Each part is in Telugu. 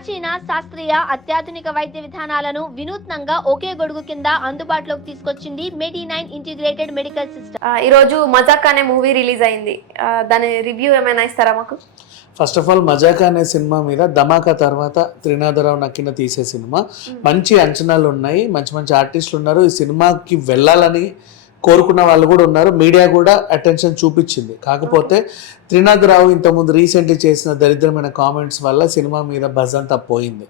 ప్రాచీన శాస్త్రీయ అత్యాధునిక వైద్య విధానాలను వినూత్నంగా ఒకే గొడుగు కింద అందుబాటులోకి తీసుకొచ్చింది Medi nine integrated medical system ఈరోజు మజాక్ అనే మూవీ రిలీజ్ అయింది. దాని రివ్యూ ఏమైనా ఇస్తారా మాకు? ఫస్ట్ ఆఫ్ ఆల్ మజాకా అనే సినిమా మీద ధమాకా తర్వాత త్రినాథరావు నక్కిన తీసే సినిమా. మంచి అంచనాలు ఉన్నాయి. మంచి మంచి ఆర్టిస్టులు ఉన్నారు. ఈ సినిమాకి వెళ్ళాలని కోరుకున్న వాళ్ళు కూడా ఉన్నారు. మీడియా కూడా అటెన్షన్ చూపించింది. కాకపోతే త్రినాథరావు ఇంతకుముందు రీసెంట్లీ చేసిన దరిద్రమైన కామెంట్స్ వల్ల సినిమా మీద బజ్ అంతా పోయింది.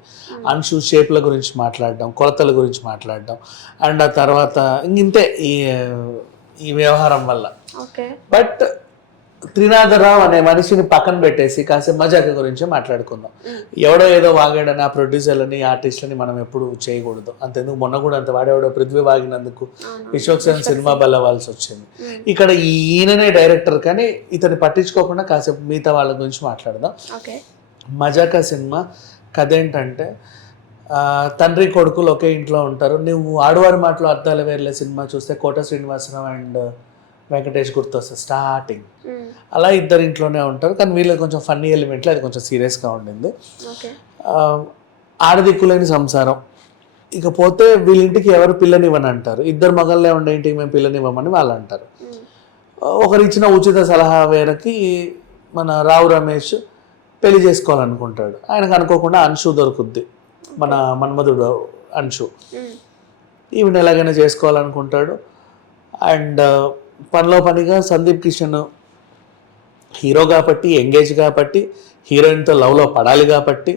అన్షు షేప్ల గురించి మాట్లాడడం కొలతల గురించి మాట్లాడడం అండ్ ఆ తర్వాత ఇంతే ఈ ఈ వ్యవహారం వల్ల. ఓకే. బట్ త్రినాథరావు అనే మనిషిని పక్కన పెట్టేసి కాసేపు మజాక గురించి మాట్లాడుకుందాం. ఎవడో ఏదో వాగాడని ఆ ప్రొడ్యూసర్లని ఆర్టిస్టులని మనం ఎప్పుడు చేయకూడదు. అంతెందుకు మొన్న కూడా అంత వాడేవాడో పృథ్వీ వాగినందుకు విశ్వక్సేన్ సినిమా బల్లవాల్సి వచ్చింది. ఇక్కడ ఈయననే డైరెక్టర్ కానీ ఇతన్ని పట్టించుకోకుండా కాసేపు మిగతా వాళ్ళ గురించి మాట్లాడదాం. ఓకే. మజాకా సినిమా కథ ఏంటంటే తండ్రి కొడుకులు ఒకే ఇంట్లో ఉంటారు. నువ్వు ఆడవారి మాటలు అర్థాలు వేర్లే సినిమా చూస్తే కోట శ్రీనివాసరావు అండ్ వెంకటేష్ గుర్తొస్తుంది స్టార్టింగ్. అలా ఇద్దరు ఇంట్లోనే ఉంటారు. కానీ వీళ్ళకి కొంచెం ఫన్నీ ఎలిమెంట్లు అది కొంచెం సీరియస్గా ఉండింది. ఆడదిక్కులేని సంసారం. ఇకపోతే వీళ్ళ ఇంటికి ఎవరు పిల్లనివ్వని అంటారు. ఇద్దరు మగళ్ళే ఉండే ఇంటికి మేము పిల్లనివ్వమని వాళ్ళు అంటారు. ఒకరు ఇచ్చిన ఉచిత సలహా వేరకి మన రావు రమేష్ పెళ్ళి చేసుకోవాలనుకుంటాడు. ఆయనకు అనుకోకుండా అంశు దొరుకుద్ది. మన మన్మధుడు అంశు. ఈవిడ ఎలాగైనా చేసుకోవాలనుకుంటాడు. అండ్ పనిలో పనిగా సందీప్ కిషన్ హీరో కాబట్టి ఎంగేజ్ కాబట్టి హీరోయిన్తో లవ్లో పడాలి కాబట్టి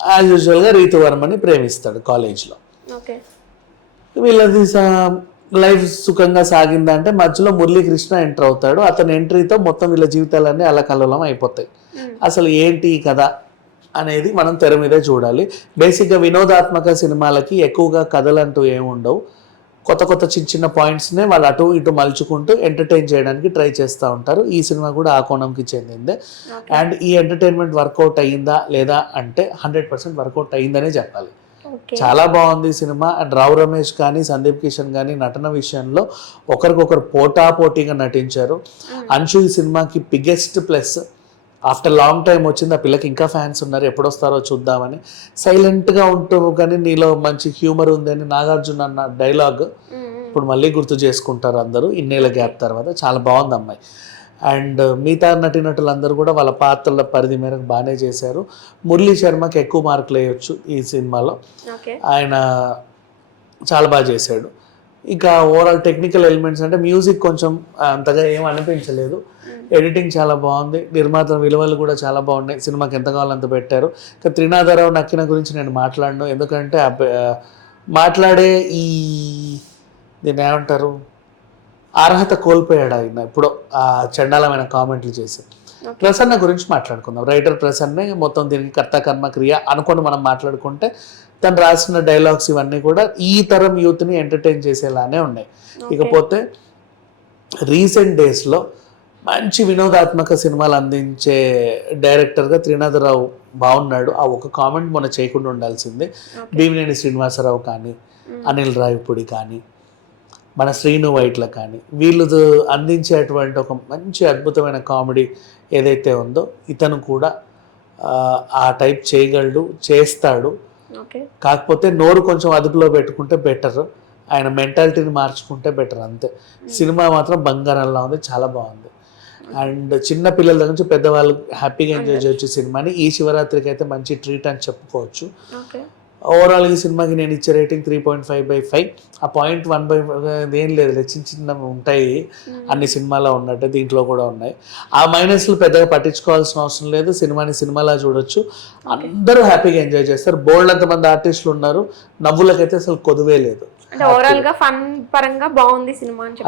యాజ్ యూజువల్గా రీతు వర్మని ప్రేమిస్తాడు కాలేజ్లో. ఓకే. వీళ్ళది లైఫ్ సుఖంగా సాగిందంటే మధ్యలో మురళీకృష్ణ ఎంటర్ అవుతాడు. అతని ఎంట్రీతో మొత్తం వీళ్ళ జీవితాలన్నీ అల్లకల్లోలం అయిపోతాయి. అసలు ఏంటి ఈ కథ అనేది మనం తెర మీదే చూడాలి. బేసిక్గా వినోదాత్మక సినిమాలకి ఎక్కువగా కథలు అంటూ ఏముండవు. కొత్త కొత్త చిన్న చిన్న పాయింట్స్నే వాళ్ళు అటు ఇటు మలుచుకుంటూ ఎంటర్టైన్ చేయడానికి ట్రై చేస్తూ ఉంటారు. ఈ సినిమా కూడా ఆ కోణంకి చెందిందే. అండ్ ఈ ఎంటర్టైన్మెంట్ వర్కౌట్ అయ్యిందా లేదా అంటే హండ్రెడ్ పర్సెంట్ వర్కౌట్ అయ్యిందనే చెప్పాలి. చాలా బాగుంది ఈ సినిమా. అండ్ రావు రమేష్ కానీ సందీప్ కిషన్ కానీ నటన విషయంలో ఒకరికొకరు పోటాపోటీగా నటించారు. అంశు ఈ సినిమాకి biggest plus after long time వచ్చింది ఆ పిల్లకి ఇంకా ఫ్యాన్స్ ఉన్నారు ఎప్పుడు వస్తారో చూద్దామని. సైలెంట్గా ఉంటూ కానీ నీలో మంచి హ్యూమర్ ఉంది అని నాగార్జున అన్న డైలాగ్ ఇప్పుడు మళ్ళీ గుర్తు చేసుకుంటారు అందరూ ఇన్నేళ్ళ గ్యాప్ తర్వాత. చాలా బాగుంది అమ్మాయి అండ్ మిగతా నటీనటులందరూ కూడా వాళ్ళ పాత్రల పరిధి మేరకు బాగానే చేశారు. మురళీ శర్మకి ఎక్కువ మార్కులు వేయొచ్చు ఈ సినిమాలో. ఆయన చాలా బాగా చేశాడు. ఇంకా ఓవరాల్ టెక్నికల్ ఎలిమెంట్స్ అంటే మ్యూజిక్ కొంచెం అంతగా ఏం అనిపించలేదు. ఎడిటింగ్ చాలా బాగుంది. నిర్మాత విలువలు కూడా చాలా బాగున్నాయి. సినిమాకి ఎంత కావాలో అంత పెట్టారు. ఇంకా త్రినాథరావు నక్కిన గురించి నేను మాట్లాడను. ఎందుకంటే మాట్లాడే ఈ దీన్ని ఏమంటారు? అర్హత కోల్పోయాడు ఆయన ఇప్పుడు ఆ చండాలమైన కామెంట్లు చేసి. ప్రసన్న గురించి మాట్లాడుకుందాం. రైటర్ ప్రసన్నే మొత్తం దీనికి కర్త కర్మ క్రియ అనుకొని మనం మాట్లాడుకుంటే తను రాసిన డైలాగ్స్ ఇవన్నీ కూడా ఈ తరం యూత్ని ఎంటర్టైన్ చేసేలానే ఉన్నాయి. ఇకపోతే రీసెంట్ డేస్లో మంచి వినోదాత్మక సినిమాలు అందించే డైరెక్టర్గా త్రినాథరావు బాగున్నాడు ఆ ఒక కామెంట్ మొన్న చేయకుండా ఉండాల్సిందే. భీమినేని శ్రీనివాసరావు కానీ అనిల్ రావిపూడి కానీ మన శ్రీను వైట్ల కానీ వీళ్ళు అందించేటువంటి ఒక మంచి అద్భుతమైన కామెడీ ఏదైతే ఉందో ఇతను కూడా ఆ, టైప్ చేయగలడు చేస్తాడు. కాకపోతే నోరు కొంచెం అదుపులో పెట్టుకుంటే బెటర్ ఆయన మెంటాలిటీని మార్చుకుంటే బెటర్ అంతే. సినిమా మాత్రం బంగారంలా ఉంది చాలా బాగుంది. అండ్ చిన్న పిల్లల దగ్గర నుంచి పెద్దవాళ్ళు హ్యాపీగా ఎంజాయ్ చేయొచ్చు సినిమాని. ఈ శివరాత్రికి అయితే మంచి ట్రీట్ అని చెప్పుకోవచ్చు. ఓకే ఓవరాల్ ఈ సినిమాకి నేను ఇచ్చే rating three point five by five. ఆ పాయింట్ వన్ బై ఏం లేదు చిన్న చిన్న ఉంటాయి. అన్ని సినిమాలో ఉన్నట్టు దీంట్లో కూడా ఉన్నాయి. ఆ మైనస్లు పెద్దగా పట్టించుకోవాల్సిన అవసరం లేదు. సినిమాని సినిమాలా చూడొచ్చు. అందరూ హ్యాపీగా ఎంజాయ్ చేస్తారు. బోల్డ్ అంతమంది ఆర్టిస్టులు ఉన్నారు. నవ్వులకైతే అసలు కొదువే లేదు.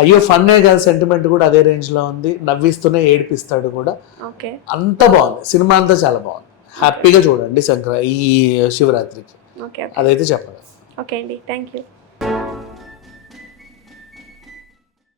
అయ్యో ఫన్నే కాదు సెంటిమెంట్ కూడా అదే రేంజ్లో ఉంది. నవ్విస్తూనే ఏడిపిస్తాడు కూడా. అంత బాగుంది. సినిమా అంతా చాలా బాగుంది. హ్యాపీగా చూడండి సంక్రా ఈ శివరాత్రికి. అదైతే చెప్పదు ఓకే అండి. Thank you